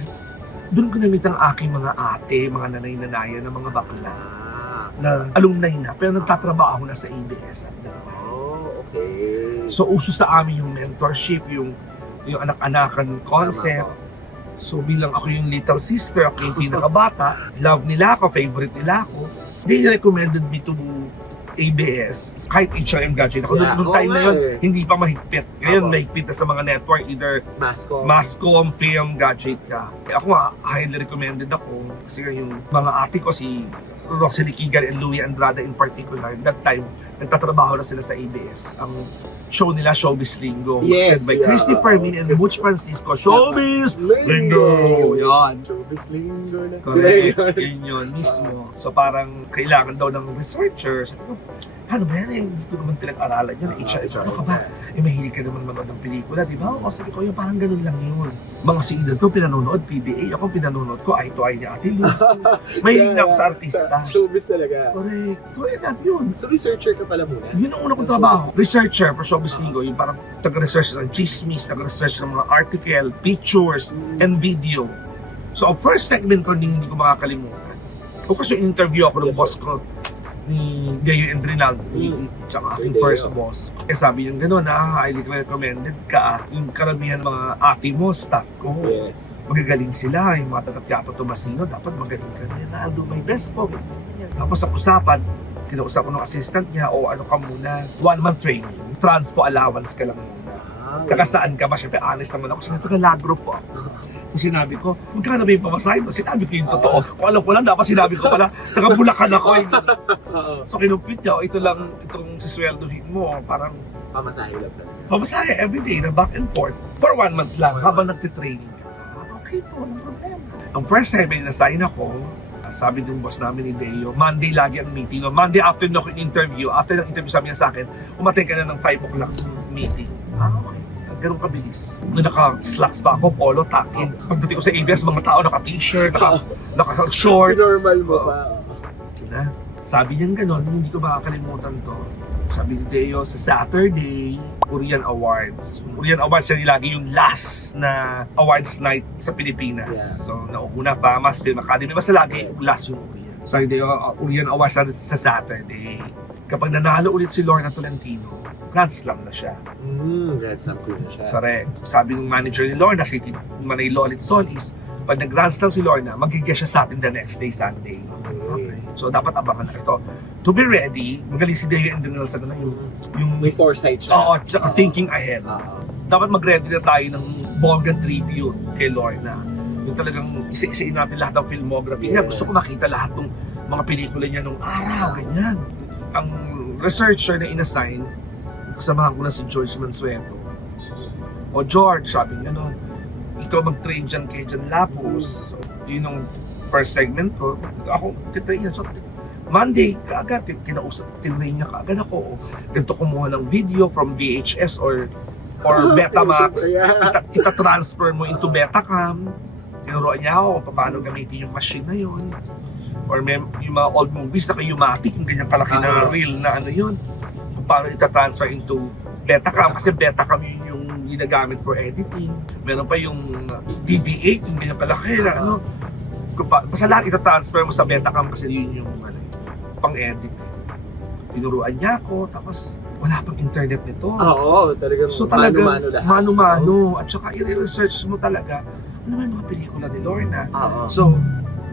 doon ko na-meet ang aking mga ate, mga nanay-nanayan ng mga bakla na alumni na, pero nagtatrabaho na sa ABS at that time. Oh, okay. So uso sa amin yung mentorship, yung anak-anakan concept. So bilang ako yung little sister, ako yung pinakabata, love nila ako, favorite nila ako, they recommended me to ABS. Kahit HRM graduate ako, noong time na yun, hindi pa mahigpit. Ngayon, mahigpit na sa mga network, either Mascom, film, graduate ka. Ako nga, highly recommended ako. Kasi yung mga ate ko, si Rosalie Kigar and Louie Andrada in particular, that time, nagtatrabaho na sila sa ABS. Ang show nila, Showbiz Lingo, Yes, hosted by Christy Pervin and Butch Francisco. Showbiz Lingo! Yan. Showbiz Lingo na. Correct. Yun mismo. So parang kailangan daw ng researcher. Sabi ko, paano ba yan? Hindi ko naman pinag-aralan yun. Ano ka ba? Mahilig ka naman manood ng pelikula, di ba? O sabi ko, yung parang ganun lang yun. Mga siidad ko, pinanonood, PBA. Ako pinanonood ko, eye to eye ni Ate Luz. Mahilig na ako sa artista. Showbiz talaga. Correct. True enough yun. So researcher ka pala muna? Yun ang una kong trabaho. Researcher for Showbiz Lingo. Yung parang taga-research ng chismis, taga-research ng mga article, pictures, and video. So, ang first segment ko, hindi ko makakalimutan. O kasi interview ako ng boss ko ni Gayo Endrinaldo, tsaka aking first boss. Eh sabi yung gano'n, highly recommended ka. Yung karamihan mga ate mo, staff ko, Yes. magagaling sila. Yung mga taga-Teatro Tomasino, dapat magaling ka na yan. I'll do my best po. Ganyan. Tapos sa usapan, kinausap ko ng assistant niya, ano ka muna, 1-month training, transpo allowance ka lang muna. Taga saan ka ba? Siyempre, honest naman ako. Sinabi, taga Lagro po ako. Kung sinabi ko, magkano ba yung pamasahe mo? Sinabi ko yung totoo. Kung alam ko lang, dapat sinabi ko pala, taga Bulacan ako. So kinumpit niya, itong sisweldohin mo, parang Pamasahe lang talaga. pamasahe everyday na back and forth for 1 month lang habang nagtitraining ka. Okay po, walang problema. Ang first time na na-sign ako, sabi ng boss namin ni Deo, Monday lagi ang meeting. No? Monday after no interview, after ng interview sabi niya sa akin, umatay ka na ng 5 o'clock meeting. Okay. Ganun kabilis. Nung naka-slacks pa ako, polo, takin. Pagdating ko sa ABS, mga tao naka-t-shirt, naka-shorts. Normal mo pa. Na. Sabi niya gano'n, hindi ko makakalimutan to. Sabi ni Deo, sa Saturday, Korean Awards. Korean Awards yan lagi yung last na awards night sa Pilipinas. Yeah. So, nauna, FAMAS, Film Academy, basta lagi last yung Korean. Sabi ni Deo, Korean Awards natin sa Saturday. Kapag nanalo ulit si Lorna Tolentino, Grand Slam na siya. Grand Slam queen na siya. Correct. Sabi ng manager ni Lorna, si Manay Lolit Solis, pag nag-Grand Slam si Lorna, mag-guest siya sa atin the next day, Sunday. Okay. So, dapat abangan na ito. To be ready, magaling si Deo and Daniel sa ganun, yung May foresight siya. Oo, tsaka thinking ahead. Dapat mag-ready na tayo ng bonggang tribute kay Lorna. Yung talagang isa-isain natin lahat ng filmography niya. Gusto ko makita lahat ng mga pelikula niya nung araw, ganyan. Ang researcher na inassign, kasamahan ko na si George Mansueto. O George, sabi niya noon, ikaw mag-train dyan kay Jan Lapus. Yun yung first segment ko. Ako, titrain niya. So, Monday, kaagad, tinrain niya kaagad ako. Ganito kumuha ng video from VHS or Betamax. Ita-transfer mo into Betacam. Tinuruan niya ako paano gamitin yung machine na yun. Or yung mga old movies, naka-Umatic, yung ganyan kalaki na reel na ano yun. Kung paano ita-transfer into Betacam. Kasi Betacam yun yung ginagamit for editing. Meron pa yung DV8, yung ganyan kalaki na ano. Basta lahat ita-transfer mo sa Betacam kasi yun yung pang-edit. Tinuruan niya ako, tapos wala pang internet nito. Oo, talagang So talaga, mano-mano lahat. mano-mano. At saka i-research mo talaga, ano ba yung mga pelikula ni Lorna. Oo. So,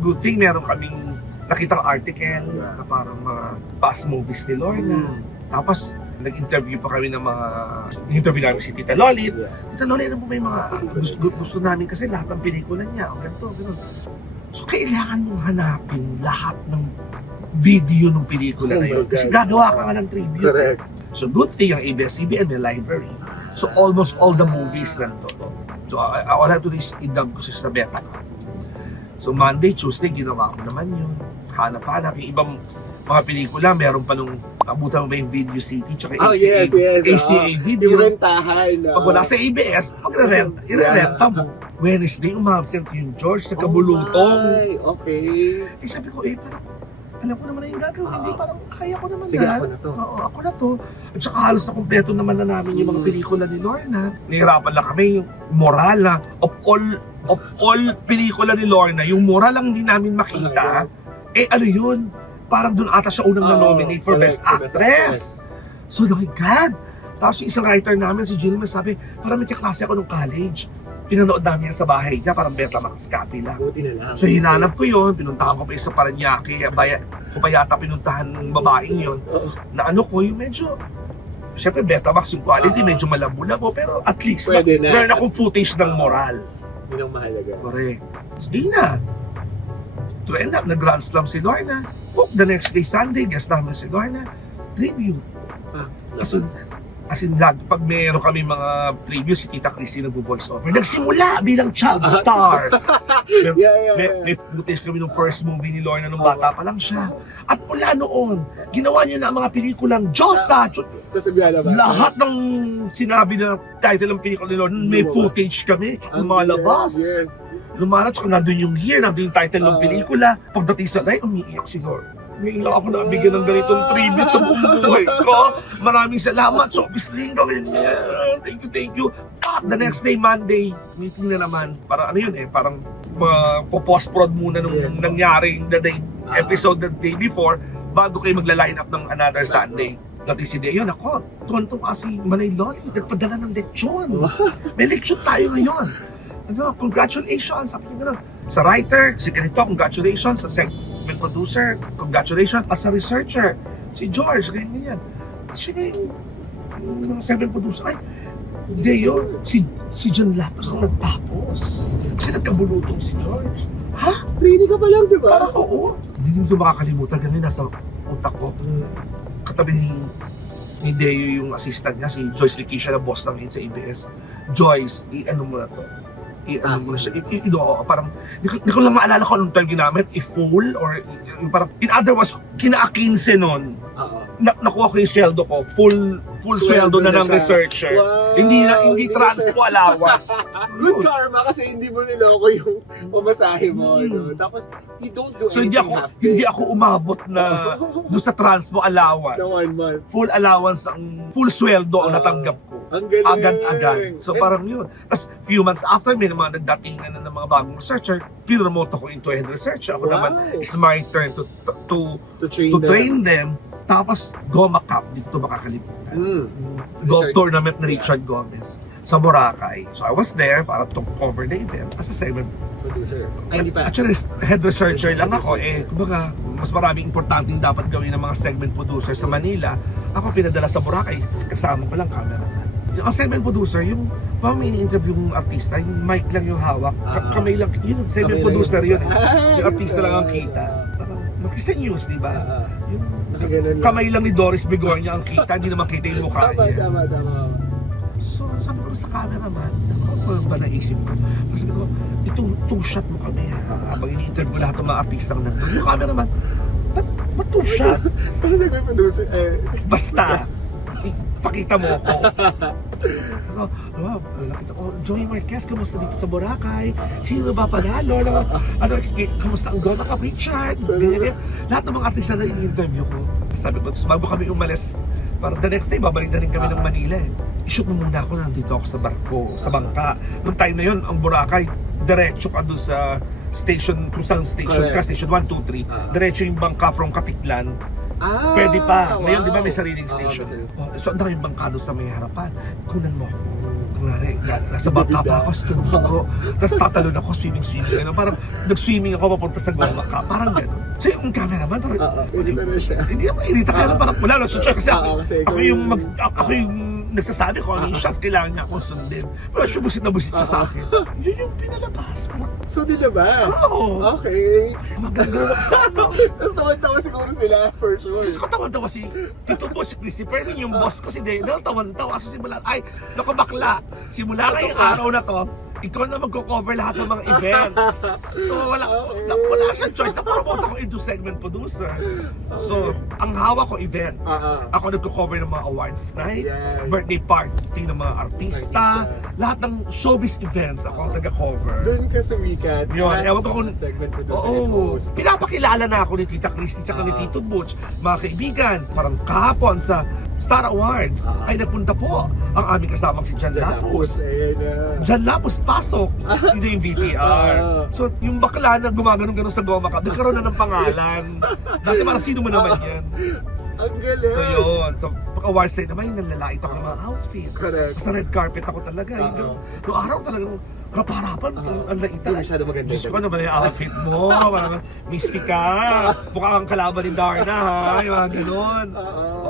good thing meron kaming nakitang article na parang mga past movies ni Lorna. Tapos, nag-interview pa kami ng mga, interview namin si Tita Lolit. Tita Lolit, ano po may mga gusto namin kasi lahat ng pelikula niya, o ganito, gano'n. So, kailangan mong hanapin lahat ng video ng pelikula na yun. Kasi gagawa ka nga ng tribute. Correct. So, good thing ang ABS-CBN may library. So, almost all the movies nandun. So, dito. All I have to do is idub ko siya sa beta. So Monday, Tuesday, ginawa ko naman yun. Hanap-hanap. Yung ibang mga pelikula, meron pa nung abutan mo ba yung Video City tsaka ACA, ACA Video. Yung rentahan. Pag wala sa ABS, magre-rent. I-renta mo. Wednesday, umabsent yung George, nagkabulutong. Ay, okay. Eh sabi ko, parang alam ko naman na yung gagawin. Hindi, parang kaya ko naman Sige, yan. ako na to. Oo, ako na to. At saka halos na kumpleto naman na namin yung mga pelikula ni Lorna. Nahirapan lang kami yung moral na of all pelikula ni Lorna, yung moral lang hindi namin makita. Eh ano yun? Parang doon ata siya unang na-nominate for Best Actress. So, my God! Tapos yung isang writer namin, si Gilman, sabi, parang may kaklase ako nung college. Pinanood namin yan sa bahay niya, parang Betamax copy lang. Buti na lang. So hinanap ko yun, pinuntahan ko pa yung sa Paranaque, ko pa yata pinuntahan ng babaeng yun. Na ano ko, yung medyo, syempre Betamax yung quality, medyo malabo-labo, pero at least, Pwede na. meron akong footage ng moral. Yun ang mahalaga. Correct. So, na. To end up, nag-Grand Slam si Lorna. Oh, the next day, Sunday, guest namin si Lorna. Tribute. As in, pag meron kami mga tribute, si Tita Christy nag-voice over. Nagsimula bilang child star. May footage kami nung first movie ni Lorna nung bata pa lang siya. At mula noon, ginawa niya na ang mga pelikulang Diyosa. Tapos sabihan naman. Lahat ng sinabi na title ng pelikula ni Lorna, may footage kami. Yung mga labas. Yes. Lumarat, tsaka nandun yung year, nandun yung title ng pelikula. Pagdating sa live, umiiyak si Lord. Ngayon lang ako nabigyan ng ganitong tribute sa buong buhay ko. Maraming salamat. So, obviously, gawin niya. Thank you. The next day, Monday, meeting na naman. Parang ano yun parang post-prod muna nung nangyaring the day, episode the day before, bago kayo magla-line up ng another Sunday. Dati si Deon, ako, tuwan-tuwa kasi Manay Loli, nagpadala ng lechon. May lechon tayo ngayon. Ano, congratulations, sabi niya gano'n. Sa writer, si ganito, congratulations. Sa segment producer, congratulations. At sa researcher, si George, ganyan. Siya yung segment producer. Ay, Deo, si John Lapus na nagtapos. Kasi nagkabulutong si George. Ha? Training ka pa lang, di ba? Parang oo. Hindi ko makakalimutan. Ganun nasa utak ko. Katabi ni Deo yung assistant niya, si Joyce Liquisha na boss namin sa ABS. Joyce, ano mo na to? Ano mo na siya? Parang, hindi ko lang maalala kung anong term ginamit, i-full or parang, in other words, kina-15 nun. Nakuha ko yung sweldo ko, full sweldo na ng researcher. Wow, hindi transpo allowance. Good karma kasi hindi mo niloko yung pamasahe mo. No? Tapos, you don't do So anything hindi ako umabot na doon sa transpo allowance. na 1 month. Full allowance, full sweldo ang natanggap ko. Ang galing. Agad-agad. So parang yun. Tapos few months after, may mga nagdatingan na ng mga bagong researcher, pinromote ako into head researcher. Ako naman, it's my turn to train them. Tapos, Goma Cup, dito makakalimutan. Golf tournament ni Richard Gomez sa Boracay. So I was there para to cover the event as a segment Producer. Ay, hindi pa. Actually, head researcher lang ako. Kumbaga, mas maraming importanteng dapat gawin ng mga segment producer sa Manila. Ako pinadala sa Boracay, kasama ko lang cameraman. Yung segment producer, yung ini-interview yung artista, yung mic lang yung hawak, kamay lang, yun, segment producer yun. Yung artista lang ang kita. Maski sa news, di ba? Yung kamay lang ni Doris Bigornia ang kita, hindi naman kita yung mukha niya. Tama. So, sabi ko sa cameraman, ano ba naisip ko? Sabi ko, two-shot mo kami ha. Habang ini-interview lahat ng mga artistang nandun. Yung cameraman, ba't two-shot? Segment producer, Basta, pakita mo ako. So, nakita ko, Joey Marquez, kamusta dito sa Boracay? Sino ba panalo? Kamusta ang Goma Cup, Richard? Ganyan. Lahat ng mga artista na in-interview ko. Sabi ko, bago kami umalis, parang the next day, babalik na rin kami ng Manila I-shoot mo muna ako, nandito ako sa barko, sa bangka. Noong time na yun, ang Boracay, diretso ka doon sa station, kung saan station ka, station 1, 2, 3. Diretso yung bangka from Katiklan. Pwede pa. Ngayon, di ba may sariling station? So, andar yung bangka doon sa may harapan. Kunan mo ako. Kunwari, nasa bangka pa ako, sturo. Tapos tatalon ako, swimming. Parang nag-swimming ako papunta sa Goma Cup. Parang gano'n. So, yung cameraman, parang... Irita na siya. Hindi naman irita kaya na parang wala lang siya. Kasi ako yung nagsasabi ko ano yung shot kailangan niya akong sundin. Pero siya busit na busit siya sa akin. Yun yung pinalabas. Parang, so, nilabas? Oo. Okay. Magagawa sa ano. Tapos tawan-tawa siguro sila, for sure. Kasi ko tawan-tawa si Tito Boss, si Chrissy Perlin, yung boss ko si Daniel, tawan-tawa sa simula. Ay, naku bakla. Simula ngayong araw na to, ikaw na magko-cover lahat ng mga events. So wala siyang choice. Na-promote ako into segment producer. So, ang hawak ko events. Ako nagko-cover ng mga awards night, Yes. birthday party ng mga artista, lahat ng showbiz events ako ang taga-cover. Doon ka sumikat. Yun, as ewan ko kung... segment producer and Oo, host. pinapakilala na ako ni Tita Christy tsaka ni Tito Butch. Mga kaibigan, parang kahapon sa Star Awards ay nagpunta po ang aming kasamang si Jan Lapus. Ayun na. Jan Lapus, pasok! Hindi yung VTR. So, yung bakla na gumaganon-ganon sa goma ka, nagkaroon na ng pangalan. Dati parang sino mo naman yan? Ang galing. So yun, so pag awards night naman, nalalait ako ng mga outfit. Correct. Sa red carpet ako talaga. Noong araw talagang harapan, ang laitan. Hindi masyado maganda. Diyos ko, ano ba yung outfit mo? Parang mystica. Mukha kang kalaban ni Darna, ha? Yung mga ganon.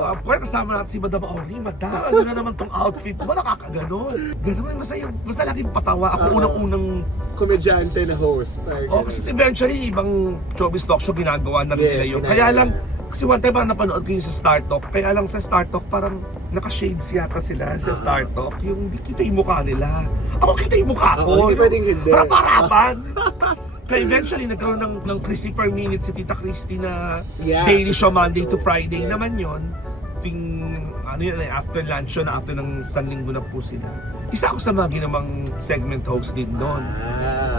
Of course, kasama natin si Madam Auri. Madam, ano na naman tong outfit mo? Nakakaganon. Ganon, basta laging patawa. Ako unang-unang... Komedyante na host. Kasi eventually, ibang showbiz talk show ginagawa na rin nila yun. Kaya lang, kasi one time parang napanood ko yung sa Star Talk. Kaya lang sa Star Talk parang naka-shades yata sila sa Star Talk. Yung hindi kita yung mukha nila. Ako kita yung mukha ko. Hindi pwedeng hindi. Para-parapan. Kaya eventually nagkaroon ng Chrissy per minute si Tita Christy na daily show Monday to Friday naman yon. Ano yun, after lunch yun, after ng Sanlinggo na po sila. Isa ako sa mga ginamang segment host din doon.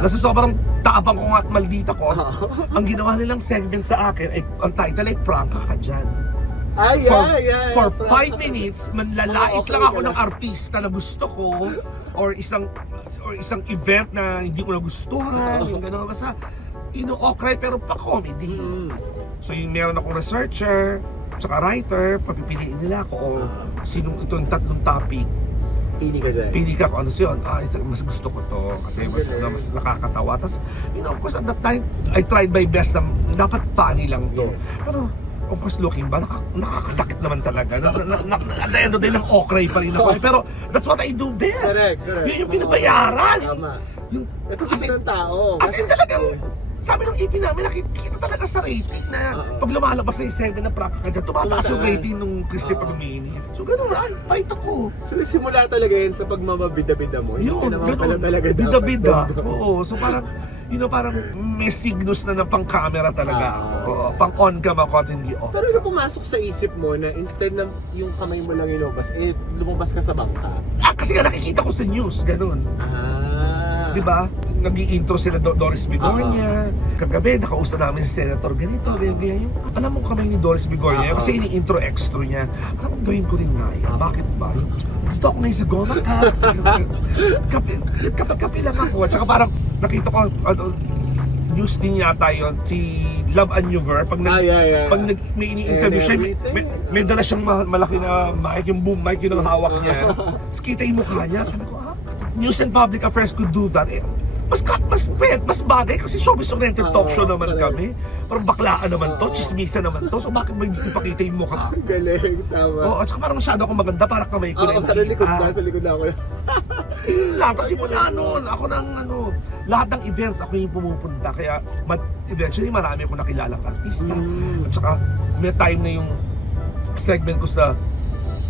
Nasa sobrang taabang ko nga at maldita ko, ang ginawa nilang segment sa akin, ay, ang title ay Prangka Ka Dyan. For 5 minutes, manlalait lang ako ng artista na gusto ko or isang event na hindi ko nagustuhan, yung gano'n. Basta, okray pero pa-comedy. So yung meron akong researcher, tsaka writer, papipiliin nila ako o sinong itong tatlong topic. Pili ka dyan. Pili ka kung ano siya. Ito, mas gusto ko to kasi mas nakakatawa. Tapos, of course, at that time, I tried my best na dapat funny lang to. Yes. Pero, of course, looking back, nakakasakit naman talaga. At the end of the day, ng okray pa rin ako. Pero, that's what I do best. Correct. Yun yung pinabayaran. Tama. Ito Kasi- ng tao. As in talagang, sabi ng EP namin, nakikita talaga sa rating na pag lumalabas na yung 7 na Prangka Ka Dyan, tumataas yung rating nung Christy per minute. So ganun, fight ako. So nagsimula talaga yun sa pagmamabida-bida mo. Yun, pala talaga dapat. bida-bida. Oo, so parang, parang may signals na ng pang-camera talaga ako. Oo, pang-on cam ako at hindi off. Pero ano pumasok sa isip mo na instead na yung kamay mo lang ilabas, lumabas ka sa bangka? Kasi nga nakikita ko sa news, ganun. Di ba? Nag-i-intro sila Doris Bigornia. Kagabi, nakausap namin si Senator ganito, ganyan. Alam mo kamay ni Doris Bigornia, kasi ini-intro extra niya. Alam mo, gawin ko rin nga yan. Bakit ba? Dito ako ngayon sa Goma ka. Kape lang ako. At saka parang nakita ko, news din yata yun, si Love Anuver, pag may ini-interview siya, may dala siyang malaki na mic, yung boom mic, yun ang hawak niya. Tapos kita yung mukha niya, sabi ko, News and Public Affairs could do that. Mas bagay kasi showbiz-oriented talk show naman kami. Parang baklaan naman to, chismisa naman to. So bakit ba hindi ko pakita yung mukha? Galing, tama. At saka parang masyado akong maganda, parang kamay ko na yung Sa likod na, sa likod na ako. Yun lang, kasi mula noon, ako nang lahat ng events ako yung pumupunta. Kaya eventually marami akong nakilalang artista. At saka may time na yung segment ko sa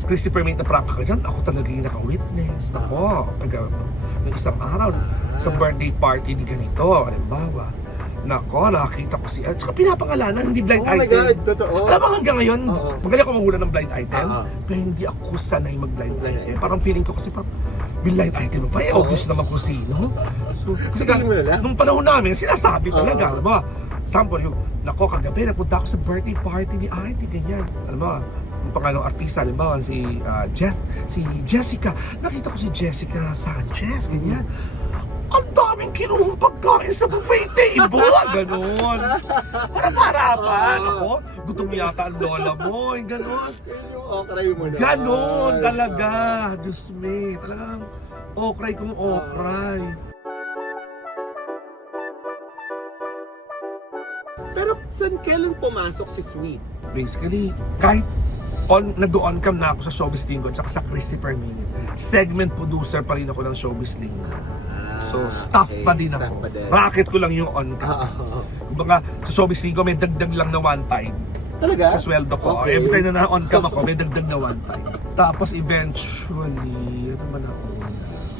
Chrissy per minute na Prangka Ka Dyan, ako talaga yung naka-witness. Ako, ng isang araw, sa birthday party ni ganito, halimbawa. Nako, nakakita ko siya. At saka pinapangalanan, hindi blind item. Oh my God, totoo. Alam mo hanggang ngayon, magaling ako manghula ng blind item, pero hindi ako sanay mag-blind item. Parang feeling ko kasi parang, blind item mo pa, obvious naman kung sino. So, kasi nung panahon namin, sinasabi talaga, alam mo, sample yung, nako, kagabi, napunta ako sa birthday party ni Auntie, ganyan. Alam mo, yung pangalong artista, halimbawa, si Jessica. Nakita ko si Jessica Sanchez, ganyan. Ang daming kinuhang pagkain sa buffet table, gano'n. Harapan ako, gutom yata ang lola mo, gano'n. Yun yung okray mo na. Gano'n talaga, Diyos me, talagang okray kong okray. Pero saan kailan pumasok si Sweet? Basically, kahit nag-on cam na ako sa Showbiz Linggo at sa Chrissy per minute, segment producer pa rin ako ng Showbiz Linggo. So, staff pa din ako. Racket ko lang yung on cam. Kumbaga, sa Showbiz Linggo may dagdag lang na one time. Talaga? Sa sweldo ko. Okay. Every time na on cam ako, may dagdag na one time. Tapos eventually, ano ba na ako?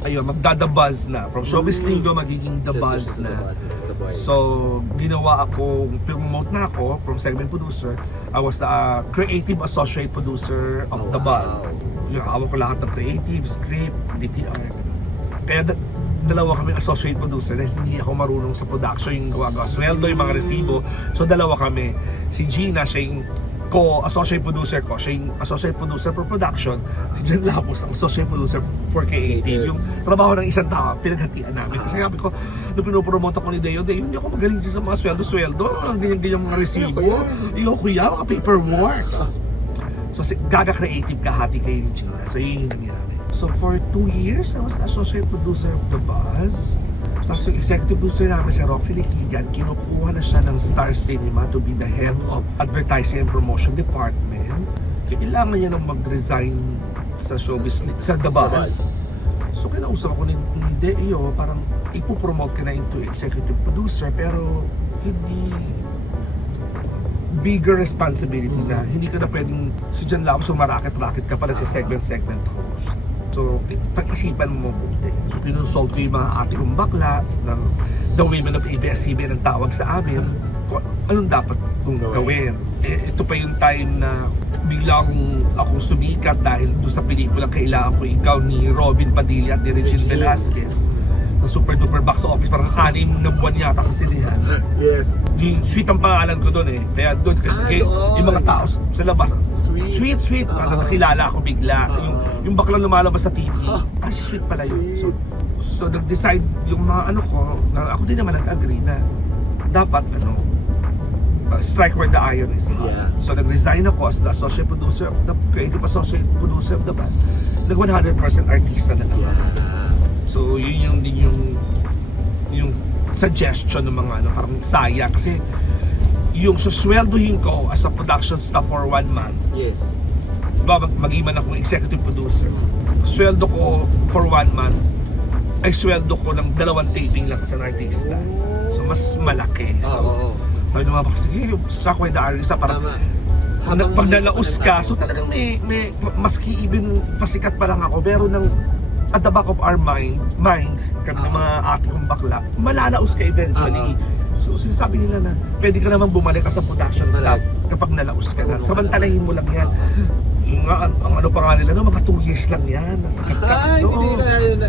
ayun, magda-The Buzz na. From Showbiz Linggo, magiging The Buzz na. So, ginawa ako, promote na ako from segment producer. I was the creative associate producer of The Buzz. Yung hawak ko lahat ng creative, script, DTR. Kaya dalawa kami associate producer dahil hindi ako marunong sa production, yung gawa-gawa sweldo, yung mga resibo. So, dalawa kami. Si Gina, siya yung co-associate producer ko, siya yung associate producer for production. Si Jan Lapus, ang associate producer for Creative. Yung trabaho ng isang tao, pinaghatian namin. Kasi sabi ko, nung pinopromote ako ni Deo, hindi ako magaling sa mga sweldo, ganyan-ganyan mga resibo. Ayoko yan, mga paperworks. So, Gaga Creative, kahati kayo ni Gina. So, yun yung nangyari. So, for 2 years, I was the associate producer of The Buzz. Tapos yung executive producer namin si Roxy Liquigan, kinukuha na siya ng Star Cinema to be the head of advertising and promotion department. Kailangan niya nang mag-resign sa showbiz, sa The Buzz. So kinausap ako ni Deo, parang ipopromote ka na into executive producer, pero hindi bigger responsibility na. Hindi ka na pwedeng si Jan Lapus maraket-raket ka pala sa segment host. So, pag-isipan mo mabuti. So, kinonsult ko yung mga ate kong bakla, ng the women of ABS-CBN ang tawag sa amin, kung anong dapat kong gawin. Ito pa yung time na biglang akong sumikat dahil doon sa pelikulang Kailangan Ko Ikaw ni Robin Padilla at ni Regine Velasquez. Ng super duper box office, parang 6 na buwan yata sa sinihan. Yes. Yung sweet ang pangalan ko doon eh. Kaya doon, yung mga tao sa labas, sweet. Nakilala ako bigla. Yung baklang lumalabas sa TV, si sweet pala yun. So nag-decide yung mga ano ko, na ako din naman nag-agree na dapat strike where the iron is hot. Yeah. So nag-resign ako as the associate producer, the creative associate producer of The Buzz. Nag 100% artista na lang. So yun yung suggestion ng mga parang saya kasi yung susweldohin ko as a production staff for 1 month. Yes. Mag-iman akong executive producer. Sweldo ko for 1 month ay sweldo ko ng 2 taping lang sa artista. So mas malaki. So sabi naman ako, sige, struck with the iron isa parang pag nalaos ka, so talagang may maski even pasikat pa lang ako, pero at the back of our minds, kami ng mga ate kong bakla, malalaos ka eventually. So sinasabi nila na pwede ka naman bumalik ka sa production staff kapag nalaos ka na. Samantalahin mo lang yan. Ang ano pa nga nila, mga 2 years lang yan. Nasikat ka.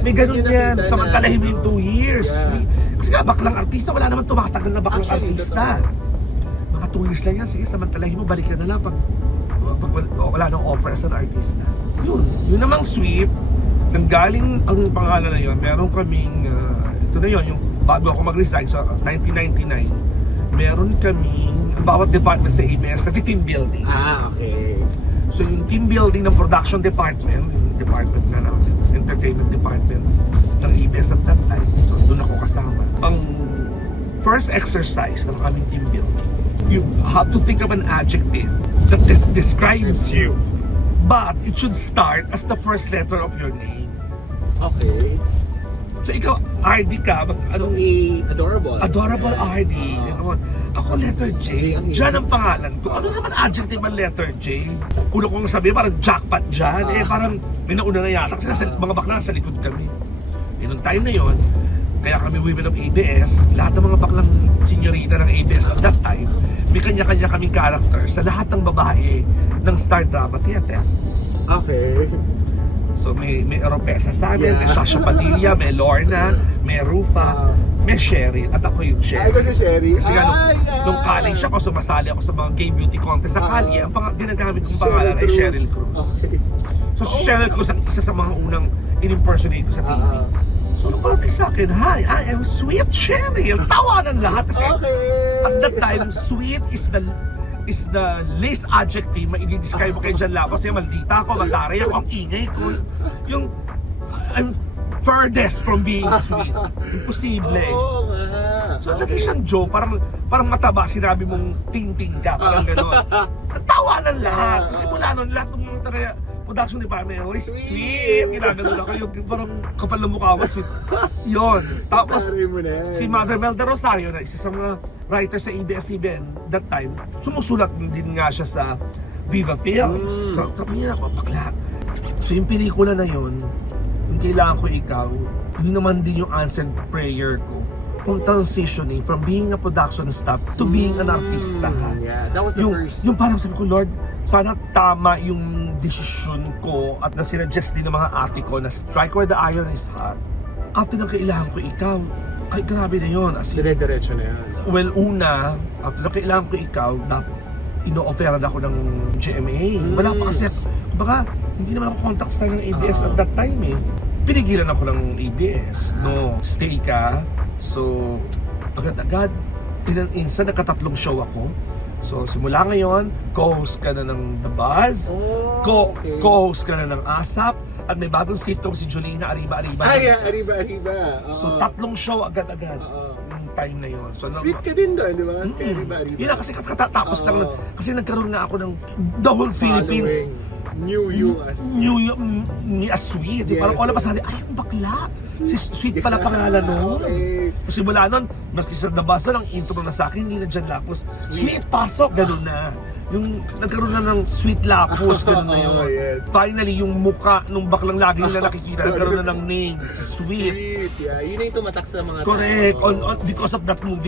May ganun yan. Samantalahin mo yung 2 years. Kasi nga, baklang artista, wala naman tumatagal na baklang artista. Mga 2 years lang yan. Sige, samantalahin mo, balik ka na lang pag wala nang offer as an artista. Yun namang sweet. Nanggaling ang pangalan na yun, meron kaming, ito na yun, yung bago ako mag-resign sa 1999, meron kaming bawat department sa ABS, team building. Okay. So yung team building ng production department, yung department na namin, entertainment department ng ABS at that time, so doon ako kasama. Ang first exercise ng aming team building, you have to think of an adjective that describes you. But it should start as the first letter of your name. Okay. So ikaw, RD ka, Adorable. Adorable RD. Ako letter J. Jan ang pangalan ko. Ano naman adjective ang letter J? Una kong sabi, parang jackpot dyan. Parang may nauna na yata kasi mga bakla sa likod kami. Noong time na yon, kaya kami women of ABS, lahat ng mga baklang senyorita ng ABS at that time, may kanya-kanya kaming character sa lahat ng babae ng Star Drama Theater. Okay. So may Oropesa sa amin, may Sasha Padilla, may Lorna, may Rufa, may Sherry, at ako yung Sherry. Ay, kasi Sherry. Kasi nga nung college ako, sumasali ako sa mga gay beauty contest sa Cali, ang ginagamit kong pangalan ay Cheryl Cruz. Okay. So si Cheryl Cruz ang isa sa mga unang in-impersonate ko sa TV. So nung pati sa akin, hi, I am Sweet Sherry. Ang tawa ng lahat kasi at that time, sweet is the least adjective ma-i-describe mo kay Jan Lapus. Kasi maldita ako, malari ako, ang ingay ko. Yung I'm furthest from being sweet. Imposible. Oo nga. So lagi siyang joke, parang mataba, sinabi mong ting-ting ka, parang gano'n. Natawa ng lahat. Simula nun, lahat ng mga taga production department, oh, sweet! Ginagano lang kayo, parang kapal ng mukha mo, sweet. Yun. Tapos, si Mother Melda Rosario, na isa sa mga writer sa ABS-CBN that time, sumusulat din nga siya sa Viva Films. So, sabi niya, bakla. So, yung pelikula na yun, yung kailangan ko ikaw, yun naman din yung answered prayer ko. From transitioning from being a production staff to being an artista. Yeah, that was the first. Yung parang sabi ko, Lord, sana tama yung desisyon ko at na sinuggest din ng mga ate ko na strike where the iron is hot. After nang kailangan ko ikaw, ay grabe na yun. As in, Dire-diretso na yan. well, una, after nang kailangan ko ikaw, ino-offeran ako ng GMA. Wala pa kasi, baka hindi naman ako contact style ng ABS at that time eh. Pinigilan ako ng ABS. No, stay ka. So, agad-agad, insan nakatatlong show ako. So, simula ngayon, co-host ka na ng The Buzz, Okay. co-host ka na ng ASAP, at may bagong sitcom si Jolina Arriba-Arriba. Arriba. So, tatlong show agad-agad Oo. yung time na yun. So, Sweet ka din doon, di ba? Arriba. yun na kasi katatapos lang. Oo. Kasi nagkaroon na ako ng the whole Philippines Knew you as knew me as sweet. Yes, Parang all of a yes. sudden, ay, ang bakla. Si Sweet pala pangalan nun. Okay. So, simula nun, maski sa The Buzz na, ang intro na sa akin, hindi na dyan lapos. Sweet, pasok, ganun na. Yung nagkaroon na ng Sweet lapos, ganun na yun. Yes. Finally, yung muka nung baklang lagi nila nakikita, nagkaroon na ng name, si Sweet. Yeah. Yun na yung tumatak sa mga Correct. tao. Because of that movie